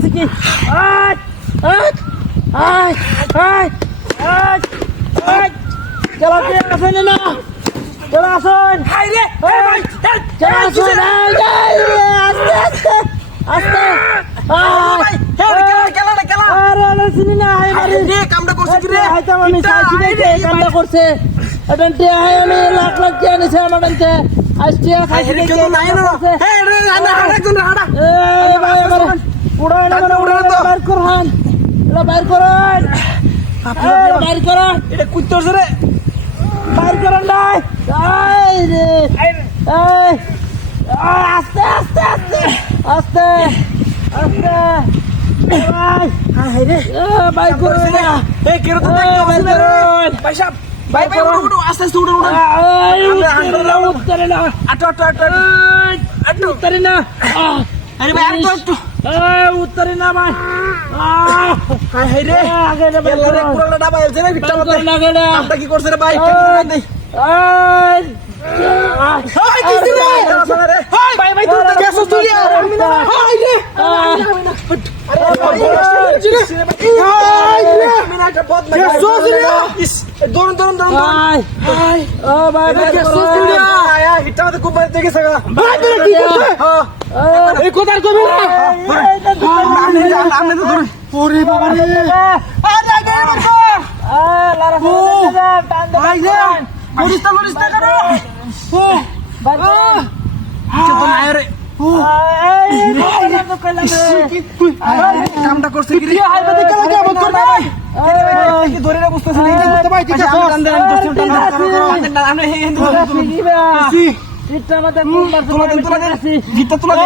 করছে কি আয় আয় আয় আয় আয় আয় চলো কে আসেন না চলো আসুন হাই রে ভাই চলো আসুন আস্তে আস্তে আস্তে ভাই খেলা আরে না চিনি না হাই মারি রে কামটা করছিস কি রে হাইতা আমি সাইছি দেখে কামটা করছে এডেন্টে হাই আমি লাখ লাখ দিয়ে নিছে আমার এডেন্টে আজকে সাইছি দেখে নাই না হে রে হাঁটা একজন হাঁটা এই ভাই আমার উড়াই না মানে উড়াই না বাইর করুন এটা বাইর করুন এই বাইর করুন এটা কুত্তরছে রে বাইর করুন নাই এই রে এই আস্তে আস্তে আস্তে আস্তে আস্তে হাই রে বাইর করুন না এ কেন তো বাইর করুন ভাই সাহেব ভাই উঠো আস্তে আস্তে উঠো উত্তরে না আটো উত্তরে না আরে ভাই আটো উত্তরে না ভাই হাই রে আগে না বাইর কেলা রে করুন পুরো ডাবা এলছে রে ভিতর মধ্যে না গেলে কামটা কি করছে রে ভাই হাই কি রে রে ভাই ভাই তুই কেসো তুই হাই রে কামটা করছে কি রে ধরে না বুঝতেছি না বুঝতে পাই ঠিক আছে জিতটা তোলা দে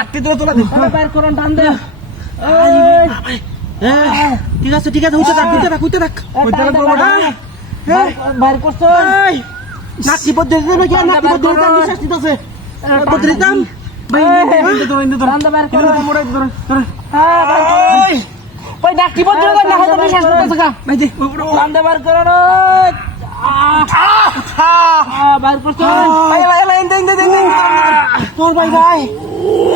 আটটি তোলা দে ঠিক আছে হইতে থাক নাকি পদ্ধতি নাকি নাকি পদ্ধতি বিশ্বাস দিতেছে পদ্ধতিতাম ভাই ভাই নাকি পদ্ধতি না হয়তো বিশ্বাস দিতেছে কা ভাই দে ভাই এলা ইন্দে তোর ভাই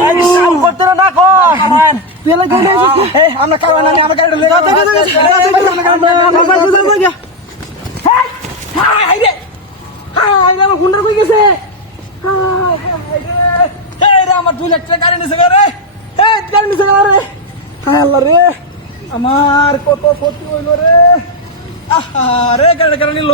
এই কাম করতে না কর পেলে গেলে এই আমরা কারণ আমি আমার গাড়ি লেগে হাই রে আমার গুন্ডার কই গেছে হাই রে আমার 2 লাখ টাকা গাড়ি নিছে রে গাড়ি নিছে রে হায় আল্লাহ রে আমার কত ক্ষতি হইল রে আহা রে গাড়ি নিল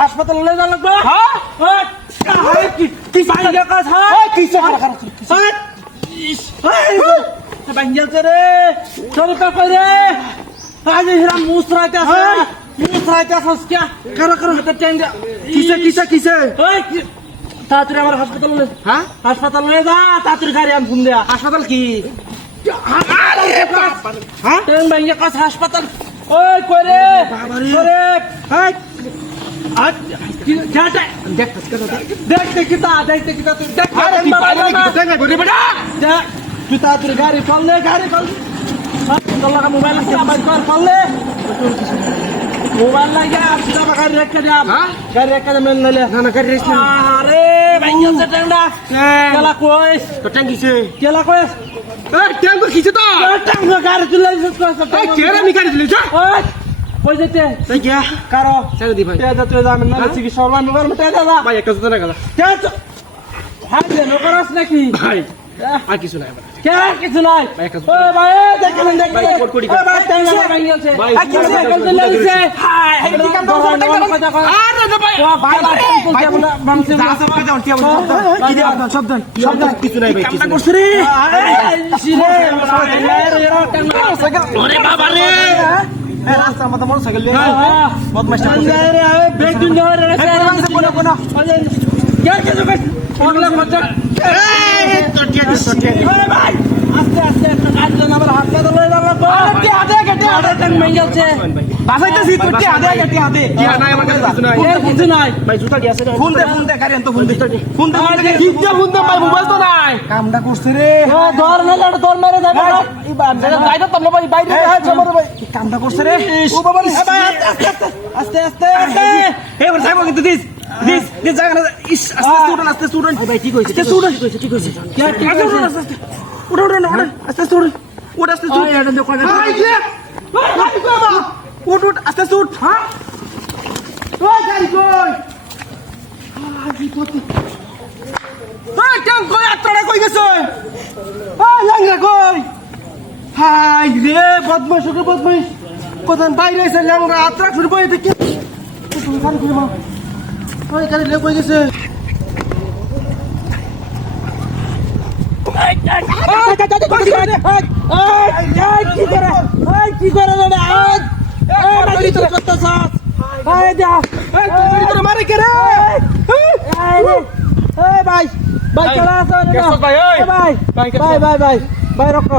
হাসপাতালে যা লাগবে তাড়াতাড়ি আমার হাসপাতালে হাসপাতালে যা তাড়াতাড়ি গাড়ি আমি ফোন দেয়া হাসপাতাল কি হাসপাতাল ওই করে দেখতে কিতা তুই তাড়াতাড়ি গাড়ি চললে মোবাইল চললে মোবাইল লাগে গাড়ি রেখে দাম গাড়ি রেখে দাম নাইলে না গাড়ি রেখে আরে ভাইয়া টেন্ডা কেলা কইস তো ট্যাঙ্কিছে কেলা কইস ট্যাঙ্ক কিছে তো ট্যাঙ্ক গাড়ি তুলে এই কেরা মি গাড়ি তুলে যা ওই কই যেতে তাই কি কারো ছেড়ে দি ভাই তেজা তুই যাবেন না চিকিৎসা মোবাইল মে তেজা যা ভাই একটা জুতা না গেল তেজা হাই দে নকরাস নাকি ভাই আর কিছু নাই কে কিছু নাই ভাই একটা ওই ভাই দেখেন ভাই কোড কোডি ভাই টাইম না ভাই গেছে ভাই কি গেছে লাগছে হাই হাই কি কাম করছ আরে না ভাই ভাই ভাই বামসে আসা ভাই যাও কি দে শব্দ কিছু নাই ভাই কিছু করছ রে আরে শিরে ওরে বাবা রে রাস্তার মধ্যে মোটরসাইকেল নিয়ে হ্যাঁ বদমাইশটা আরে আরে ব্রেক দিন যাওয়ার রে কোন কে কে যাবে ওগুলা মজা আরে ভাই আস্তে আস্তে একটা গাড়ি আমার হাতটা ধরে দাও আরে আদে গেটে আদে টাং মেঙ্গালছে বাসাইতেছি তুই কি আদে গেটি আদে কি নাই আমার কাছে কিছু নাই ভাই জুতা কি আছে ফোন দে গাড়ি আনতো ফোন দে কি দে ফোন দে ভাই মোবাইল তো নাই কামটা করছে রে ধর না লড় তোর মেরে যাবে এই বান্দা যাইতো তোমরা ভাই বাইরে জমা ভাই কি কামটা করছে রে ও বাবা রে ভাই আস্তে আস্তে এই বড় সাহেব কিন্তু দিস জায়গা ইস আস্তে স্টুডেন্ট ভাই ঠিক হইছে ঠিক হইছে উঠো আস্তে স্টুডেন্ট উঠ আস্তে ওই এটা দোকানে উঠ আস্তে উঠ হ্যাঁ ওই গাড়ি কই ওই ট্যাঙ্ক কই আত্রাটা কই গেছে ওই ল্যাংড়া কই হাই রে বদমাইশ কোথায় বাইরে এসে ল্যাংড়া আত্রা ফির বই দেখি গাড়ি ফিরে মা ওই গাড়ি লে কই গেছে কি করে মারে কে রে ভাই রক্ত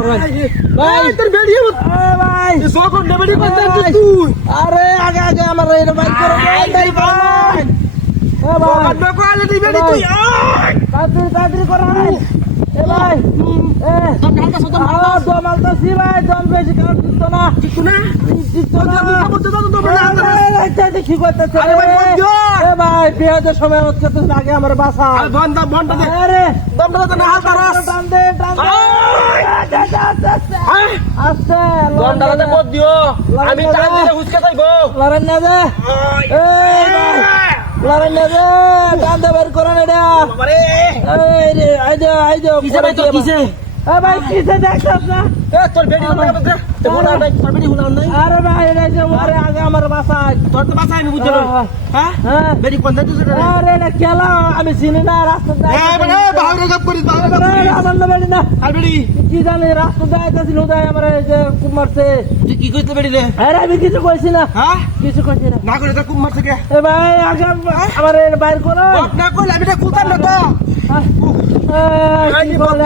ভাই তোর বেড়িয়ে ভাই সকল বেড়ি করতে তুই আরে আগে আগে আমার এই বাইক করে ভাই কাটবে কোয়ালিটি বেড়ি তুই তাড়াতাড়ি করাই এ ভাই দম আলতাছি ভাই দম বেশি কাজ দিত না কি করতেছে এ ভাই বিয়ের সময় হচ্ছে তো আগে আমার বাসা বন্ধ দে আরে দমটা তো না হালকা রস টান দে আস্তে দমটা মত দিও আমি টান দিলে হুসকে যাইবো লড়েন না দে এই ভাই লড়েন না দে টান দে বের করেন এটা বাবারে এই রে আইদো কিসে ভাই তোর কিসে এ ভাই কিসে দেখছস না এ তোর বেড়ি হুলা দে তে বলা নাই তোর বেড়ি হুলা নাই আরে ভাই এটা যে মারে আগে আমার বাসা তোর তো বাসা আমি বুঝলো হ্যাঁ হ্যাঁ বেড়ি কোন দিতে রে আরে এটা খেলা আমি চিনি না রাস্তা এ মানে বাহুরে গপ করিস বাহুরে গপ আমার না বেড়ি না আর বেড়ি কি জানি রাস্তা যাইতেছিল তাই আমার এই যে খুব মারছে তুই কি কইতে বেড়ি রে আরে আমি কিছু কইছি না হ্যাঁ কিছু কইছি না না করে তো কুম মারছে কে এ ভাই আগে আমার বাইর করো না করলে আমি এটা কুতার না তো কি বলে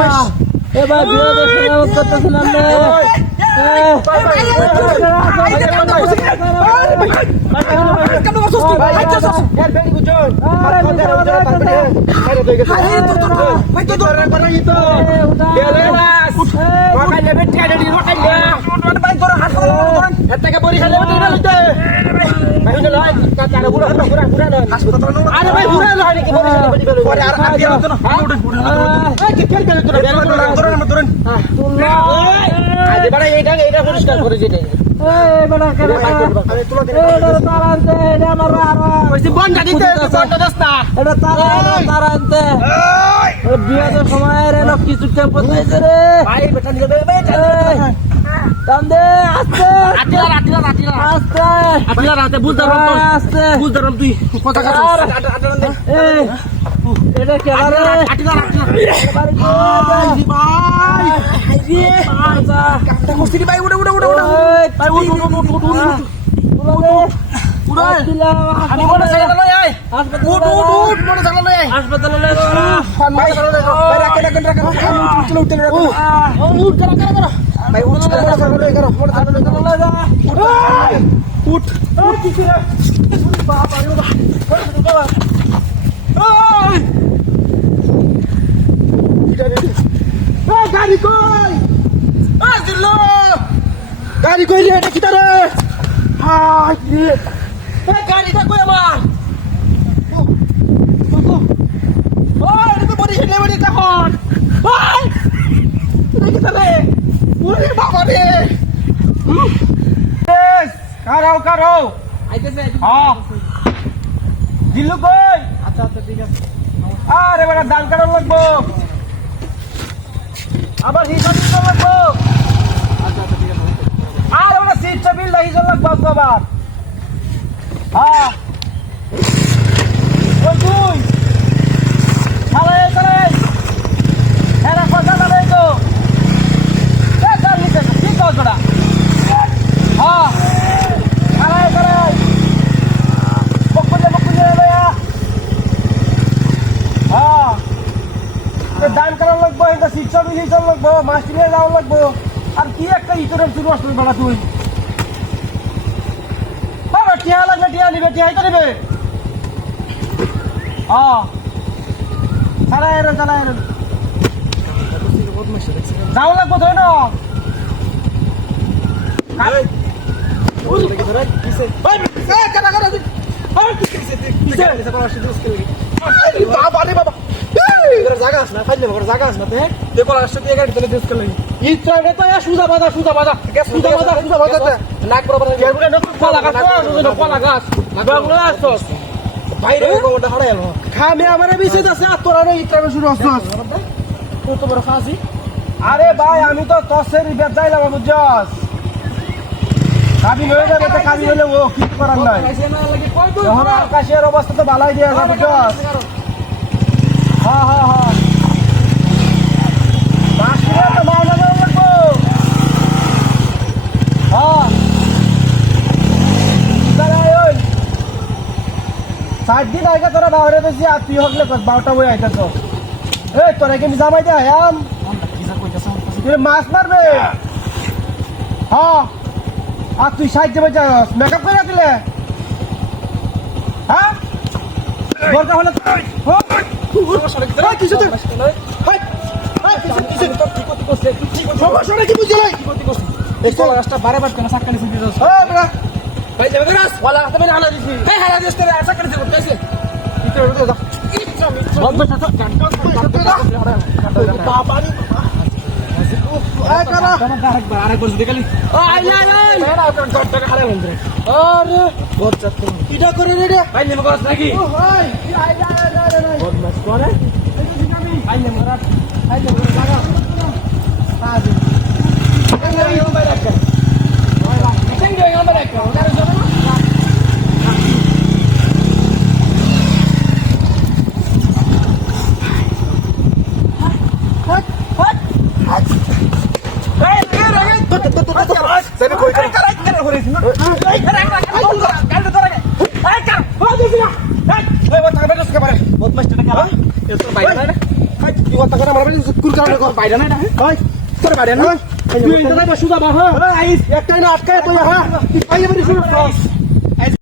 এ ভাই বিয়ে দেখে করতেছিলাম না এইটা পরিষ্কার করে দিতে বিয়ের সময় কিছু বদলাইছে রে আস্তে আস্তে বুঝতে তুই কথা এটা কেলা রে ভাই উড়ে আমি বড় সাইকেল লই আই বড় সাইকেল লই আই হাসপাতালে চলো উঠতে রে ভাই উঠ বড় সাইকেল লই যা উঠ কি করে বাবা গাড়ি কই দিল্লো গাড়ি কই রে এটা কি তারে হাই রে গাড়িটা কই আমার ওই এটা তো বড়ি হেলে বড়ি তখন ওই এটা কি তারে ওরে বাবা রে কারো আইতেছে হ্যাঁ দিল্লু কই আচ্ছা ঠিক আছে আরে বড় দান কারো লাগবো আবার হিসাব দিতে লাগবো আর ওরা সিটটা বিল হিসাব লাগবো আবার হ্যাঁ ওই তুই চালাই এরা কথা চালাই তো চাল নিতে ঠিক আছে ওরা হ্যাঁ দান করা লাগবো এটা শিক্ষা মিলি চল লাগবো মাস্টারে যাওয়া লাগবো আর কি একটা ইতরের শুরু আসলে বেড়া তুই বাবা টিয়া লাগবে টিয়া নিবে টিয়া তো নিবে চালাই এর যাওয়া লাগবো তো না আরে ভাই আমি তো তসের ইবেদ যাইলাম বুঝছস কাবি হয়ে যাবে তো কাবি হলে ও কিছু করার নাই তখন আকাশের অবস্থা তো ভালাই দিয়ে যাবে বুঝছস হ্যাঁ হ্যাঁ হ্যাঁ মাসিরা তো মাওনা লাগবো হ্যাঁ ওই 60 দিন আগে তোরা বাহরে দেখছি আর তুই হকলে 12টা বই আইতাছ এই তোরা কি জামাই দে আয়াম তুই মাছ মারবে হ্যাঁ আর তুই 60 দেবে যাস মেকআপ করে দিলে হ্যাঁ বলটা হলো কিছু তো সমস্যাটা কি বুঝলে এই কলা গাছটা বারবার কেন সাক্কানি সিদ্ধি যাস ভাই যাবে রাস ওলা হাতে মানে হানা দিছি এই হানা দিস তোরা সাক্কানি সিদ্ধি করতেছে ভিতরে ঢুকে যা বদমাশ তো বাবানি এই কারা আরেকবার আরেকবার দেখালি আই আই আই এরা আপনার ঘরটাকে হারাই বন্ধ আরে বচ্চা তো কিটা করে রে ভাই নেমে গাছ নাকি ও ভাই আই আই বদমাশ করে আই নেমে রাত আই নেমে লাগা আজ এই মোবাইল রাখা ওইলা সেঙ্গে মোবাইল রাখা ওটার জন্য একটা আটকায়